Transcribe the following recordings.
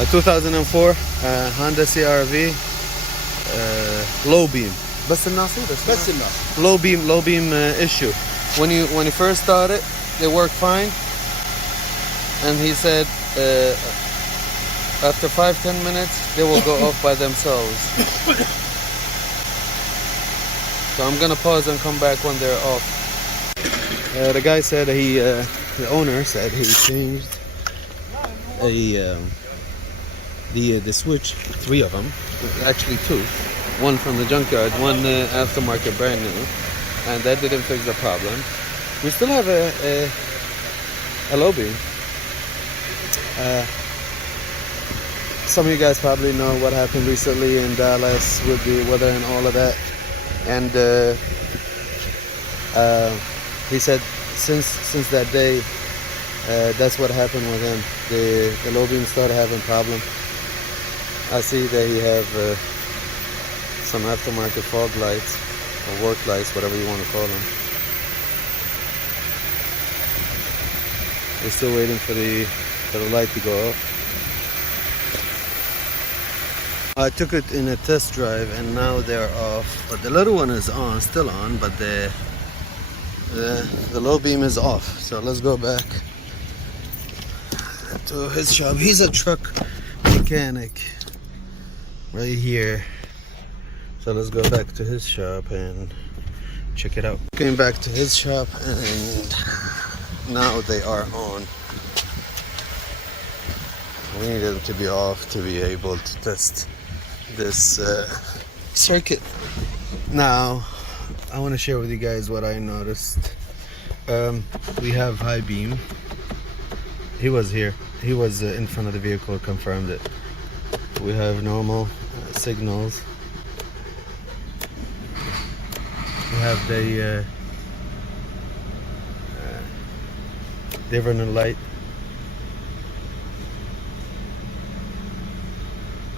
A 2004 Honda CRV Low Beam. بس الناصي بس الناس. low beam issue. When you first started, they worked fine, and he said after 5-10 minutes they will go off by themselves. So I'm gonna pause and come back when they're off. The guy said the owner said he changed the switch, 3 of them, actually 2. One from the junkyard, one aftermarket brand new, and that didn't fix the problem. We still have a low beam. Some of you guys probably know what happened recently in Dallas with the weather and all of that. And he said since that day, that's what happened with him. The low beam started having problems. I see that he have some aftermarket fog lights or work lights, whatever you want to call them. We're still waiting for the light to go off. I took it in a test drive and now they're off, but the little one is on, still on, but the low beam is off. So let's go back to his shop. He's a truck mechanic right here. So let's go back to his shop and check it out. Came back to his shop and now they are on. We need them to be off to be able to test this circuit. Now I want to share with you guys what I noticed. We have high beam. He was here. He was in front of the vehicle, confirmed it. We have normal signals. We have the different light.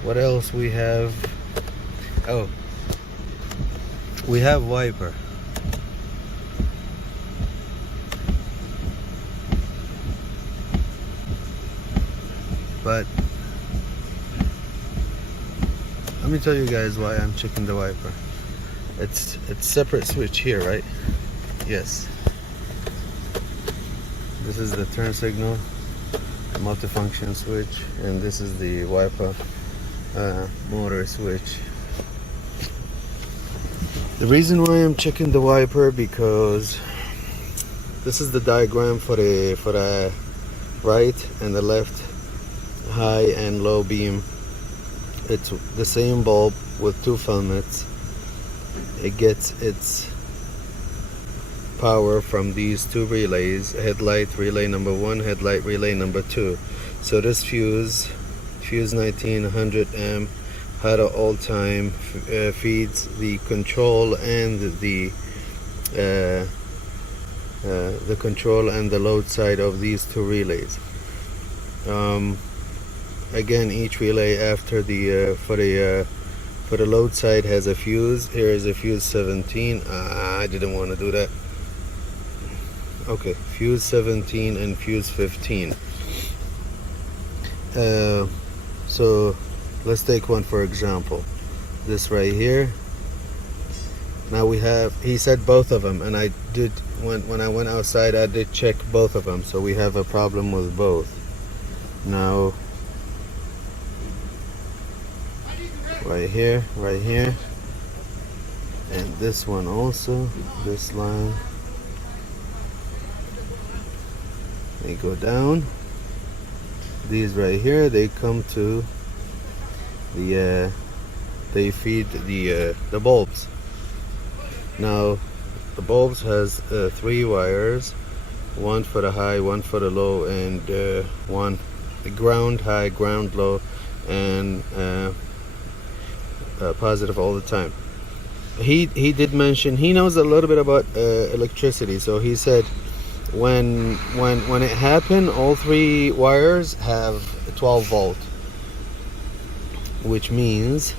What else we have? Oh, we have wiper. But let me tell you guys why I'm checking the wiper. It's separate switch here, right? Yes. This is the turn signal, multifunction switch, and this is the wiper motor switch. The reason why I'm checking the wiper, because this is the diagram for the right and the left high and low beam. It's the same bulb with 2 filaments. It gets its power from these 2 relays: headlight relay number 1, headlight relay number 2. So this fuse 1900 amp at all time feeds the control and the control and the load side of these 2 relays. Again, each relay after the for the load side has a fuse. Here is a fuse 17. I didn't want to do that. Okay, fuse 17 and fuse 15. So let's take one for example. This right here. Now we have, he said both of them, and I did, when I went outside I did check both of them, so we have a problem with both. Now right here, and this one also, this line, they go down. These right here, they come to the they feed the bulbs. Now the bulbs has 3 wires, 1 for the high, 1 for the low, and 1 ground high, ground low, and positive all the time. He did mention he knows a little bit about electricity, so he said when it happened, all 3 wires have 12 volt, which means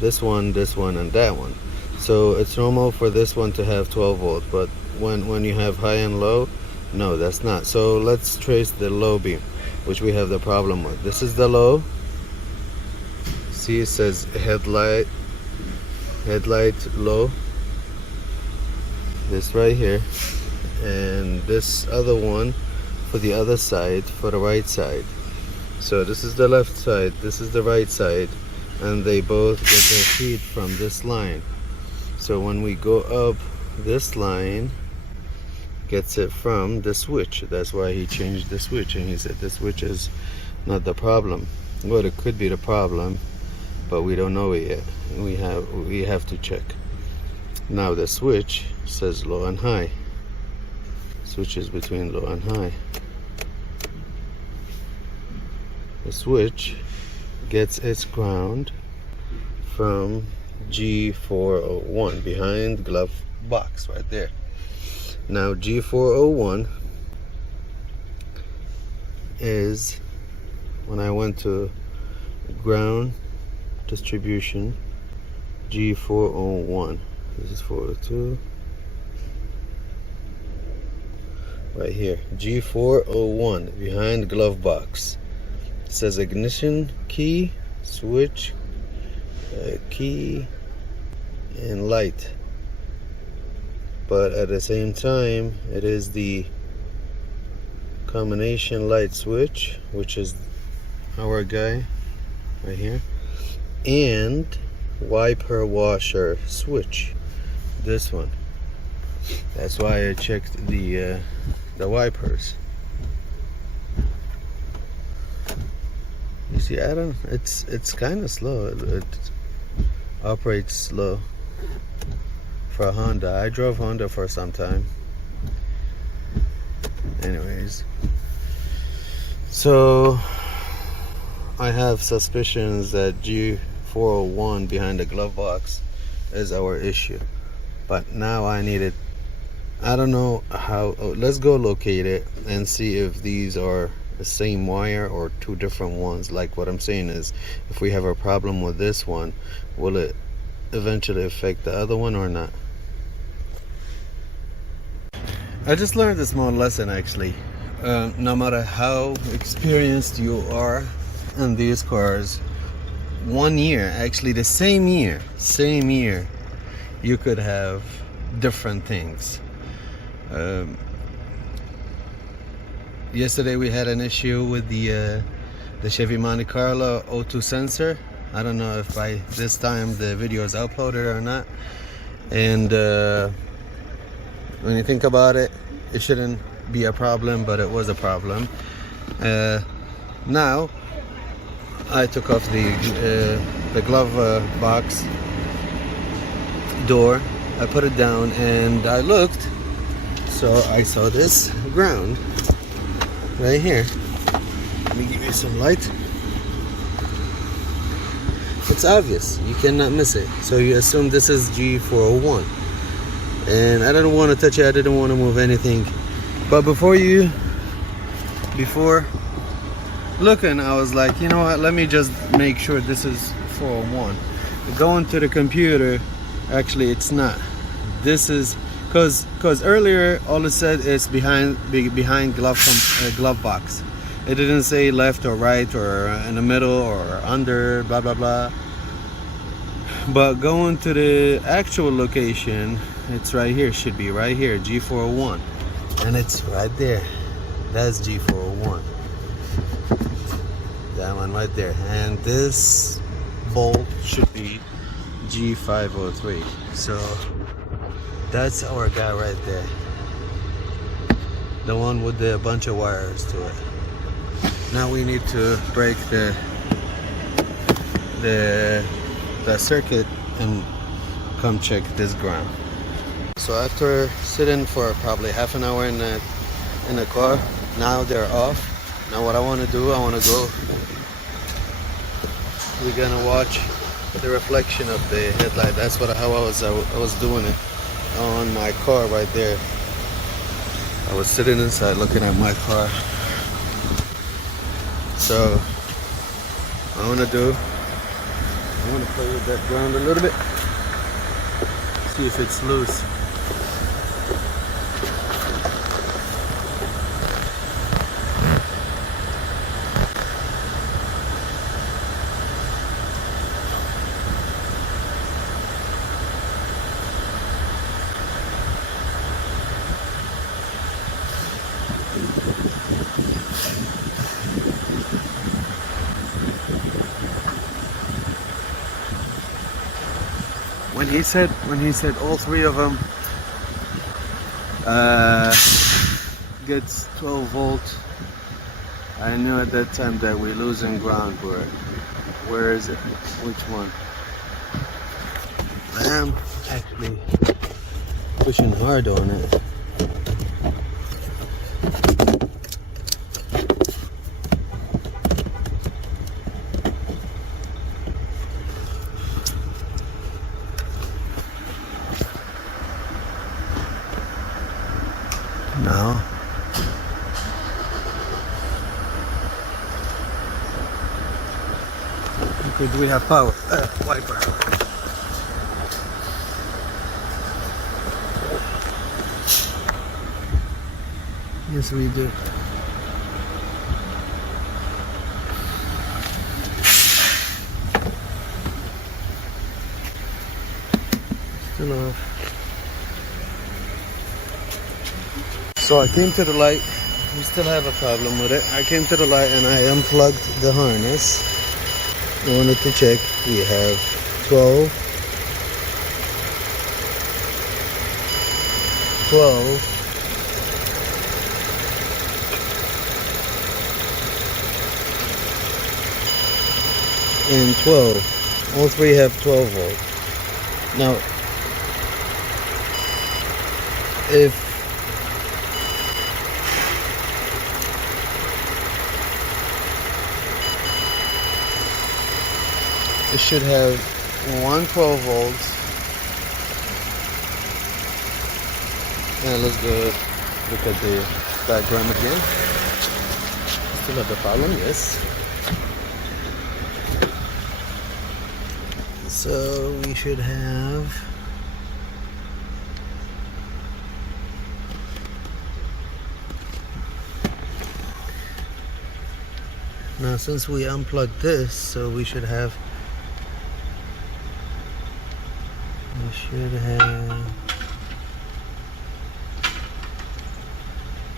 this one, and that one. So it's normal for this one to have 12 volt, but when you have high and low, no, that's not. So let's trace the low beam. which we have the problem with. This is the low. See, it says headlight low. This right here, and this other one for the other side, for the right side. So this is the left side, this is the right side, and they both get their feed from this line. So when we go up, this line gets it from the switch. That's why he changed the switch, and he said the switch is not the problem. Well, it could be the problem, but we don't know it yet. We have to check. Now the switch says low and high. Switches between low and high. The switch gets its ground from G401 behind glove box right there. Now G401 is, when I went to ground distribution, G401. This is 402. Right here, G401 behind glove box. It says ignition key, switch, key, and light. But at the same time, it is the combination light switch, which is our guy right here, and wiper washer switch, this one. That's why I checked the wipers. You see, Adam, it's kind of slow. It operates slow for a Honda. I drove Honda for some time. Anyways, so I have suspicions that G401 behind the glove box is our issue. But now I need it. I don't know how. Let's go locate it and see if these are the same wire or two different ones. Like, what I'm saying is, if we have a problem with this one, will it eventually affect the other one or not? I just learned a small lesson, actually. No matter how experienced you are in these cars, 1 year, actually the same year, you could have different things. Yesterday we had an issue with the Chevy Monte Carlo O2 sensor. I don't know if by this time the video is uploaded or not. And when you think about it, it shouldn't be a problem, but it was a problem. Now I took off the glove box door. I put it down and I looked, so I saw this ground right here. Let me give you some light. It's obvious, you cannot miss it. So you assume this is G401, and I didn't want to touch it. I didn't want to move anything. But before looking, I was like, you know what, let me just make sure this is 401. Going to the computer, actually it's not. This is because earlier all it said is behind glove box. It didn't say left or right or in the middle or under, blah blah blah. But going to the actual location, it's right here. Should be right here, G401, and it's right there. That's G401. That one right there. And this bolt should be G503. So that's our guy right there, the one with the bunch of wires to it. Now we need to break the circuit and come check this ground. So after sitting for probably half an hour in the car, now they're off. Now what I want to do, I want to go, we're gonna watch the reflection of the headlight. That's how I was doing it on my car right there. I was sitting inside looking at my car. So what I want to play with that ground a little bit, see if it's loose. he said all three of them gets 12 volt, I knew at that time that we're losing ground. Where is it? Which one? I am actually pushing hard on it. Now do we have power? Wiper. Yes, we do. Still off. So I came to the light. We still have a problem with it. I came to the light and I unplugged the harness. I wanted to check. We have 12 and 12. All three have 12 volt. Now, if it should have one 12 volts. And let's go look at the diagram again. Still have the problem, yes. So we should have now, since we unplugged this, so we should have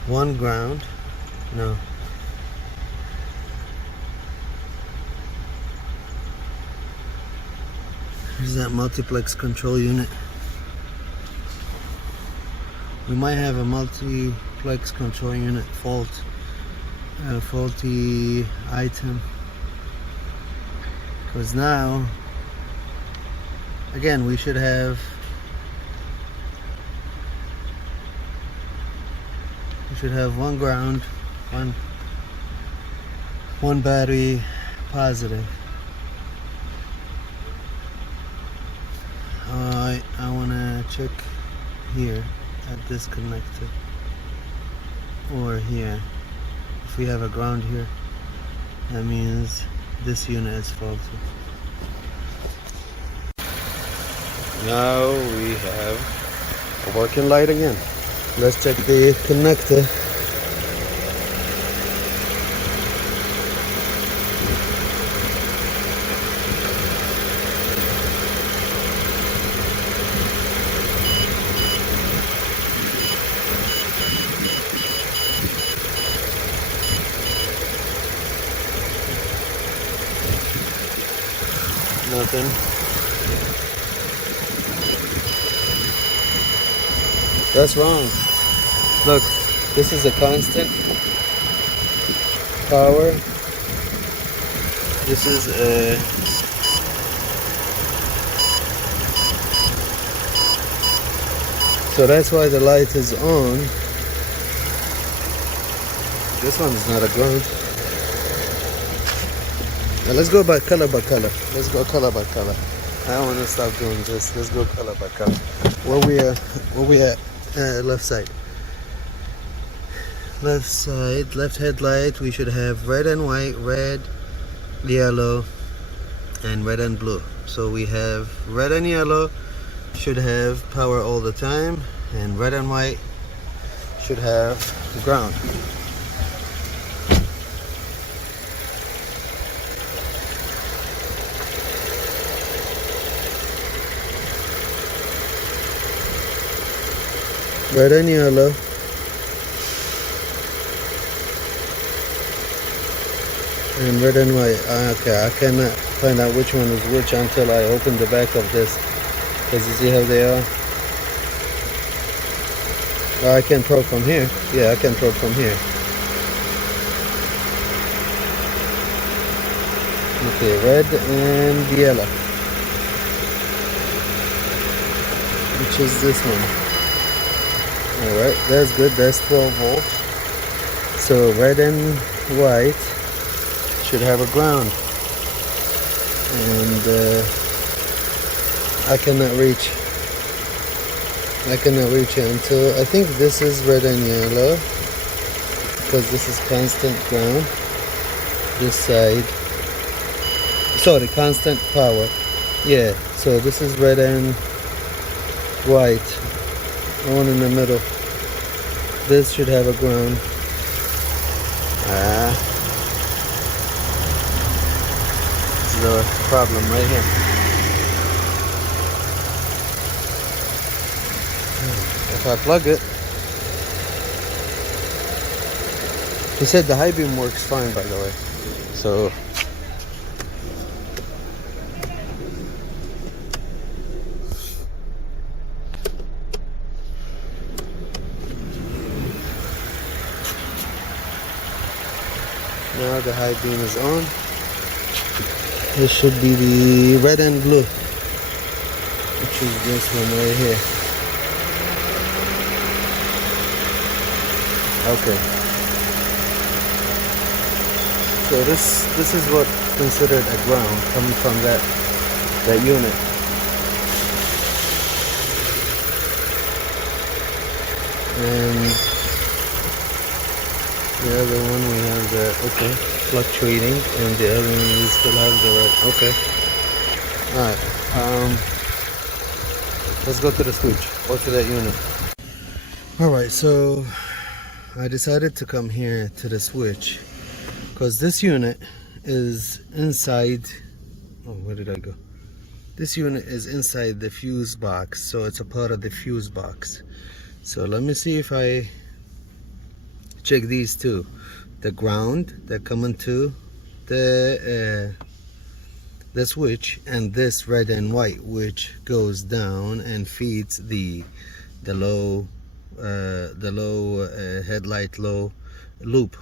one ground. No. Here's that multiplex control unit. We might have a multiplex control unit faulty item. Because now, again, we should have one ground, one battery positive. I want to check here at this connector or here. If we have a ground here, that means this unit is faulty. Now we have a working light again. Let's check the connector. Nothing. That's wrong. Look, this is a constant power. This is a so that's why the light is on. This one is not a ground. Now let's go by color by color. Let's go color by color. I don't want to stop doing this. Let's go color by color. Where we at? Left side. Left side, left headlight. We should have red and white, red, yellow, and red and blue. So we have red and yellow should have power all the time, and red and white should have ground. Red and yellow. And red and white. Okay, I cannot find out which one is which until I open the back of this Because you see how they are. Oh, I can probe from here. Yeah, I can probe from here. Okay, red and yellow. Which is this one. Alright, that's good. That's 12 volts. So red and white should have a ground. And I cannot reach it until I think this is red and yellow, because this is constant ground. This side, sorry, constant power. Yeah, so this is red and white. One in the middle. This should have a ground. This is the problem right here. If I plug it, he said the high beam works fine, by the way. So now the high beam is on. This should be the red and blue, which is this one right here. Okay. So this is what considered a ground coming from that unit. And the other one we have the fluctuating, and the other one we still have the red. Okay. Alright. Let's go to the switch. Go to that unit. Alright, so I decided to come here to the switch because this unit is inside. Oh, where did I go? This unit is inside the fuse box, so it's a part of the fuse box. So let me see if I check these two. The ground that come into the switch, and this red and white, which goes down and feeds the low headlight low loop.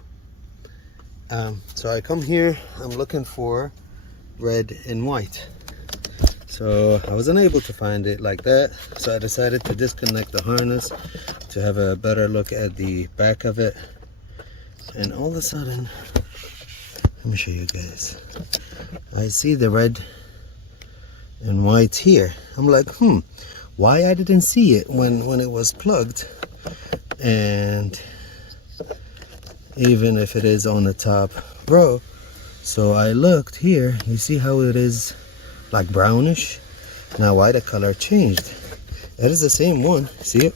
So I come here, I'm looking for red and white. So I wasn't able to find it like that, so I decided to disconnect the harness to have a better look at the back of it. And all of a sudden, let me show you guys, I see the red and white here. I'm like, why I didn't see it when it was plugged? And even if it is on the top row. So I looked here, you see how it is like brownish? Now why the color changed? It is the same one, see it?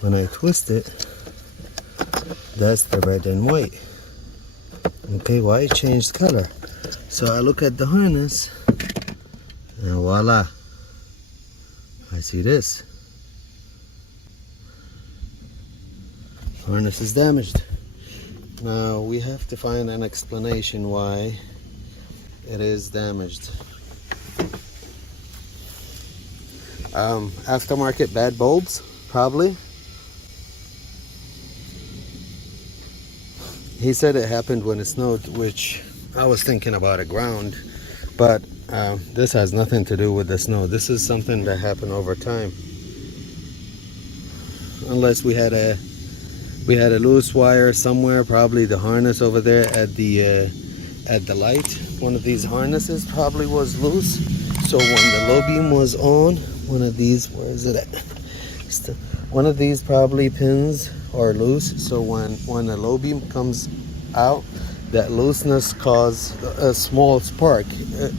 When I twist it, that's the red and white. Okay, why it changed color? So I look at the harness, and voila, I see this. Harness is damaged. Now we have to find an explanation why it is damaged. Aftermarket bad bulbs, probably. He said it happened when it snowed, which I was thinking about a ground, but this has nothing to do with the snow. This is something that happened over time. Unless we had a loose wire somewhere, probably the harness over there at the light. One of these harnesses probably was loose. So when the low beam was on, one of these, where is it at? One of these probably pins are loose. So when the low beam comes out, that looseness cause a small spark.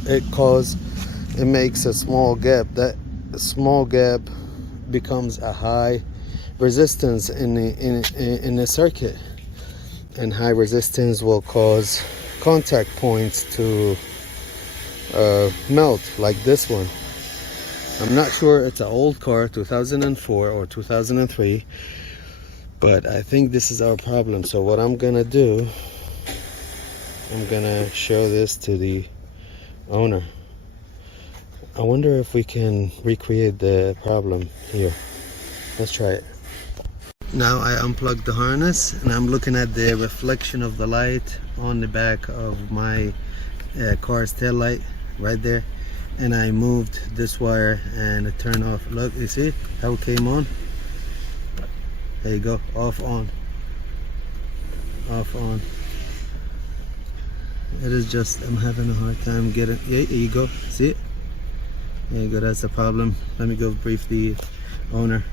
It makes a small gap. That small gap becomes a high resistance in the circuit, and high resistance will cause contact points to melt, like this one. I'm not sure, it's an old car, 2004 or 2003, but I think this is our problem. So what I'm gonna do, I'm gonna show this to the owner. I wonder if we can recreate the problem here. Let's try it. Now I unplugged the harness and I'm looking at the reflection of the light on the back of my car's tail light right there, and I moved this wire and it turned off. Look, you see how it came on? There you go, off, on, off, on. It is just, I'm having a hard time getting, yeah, there you go, see it? There you go, that's the problem. Let me go brief the owner.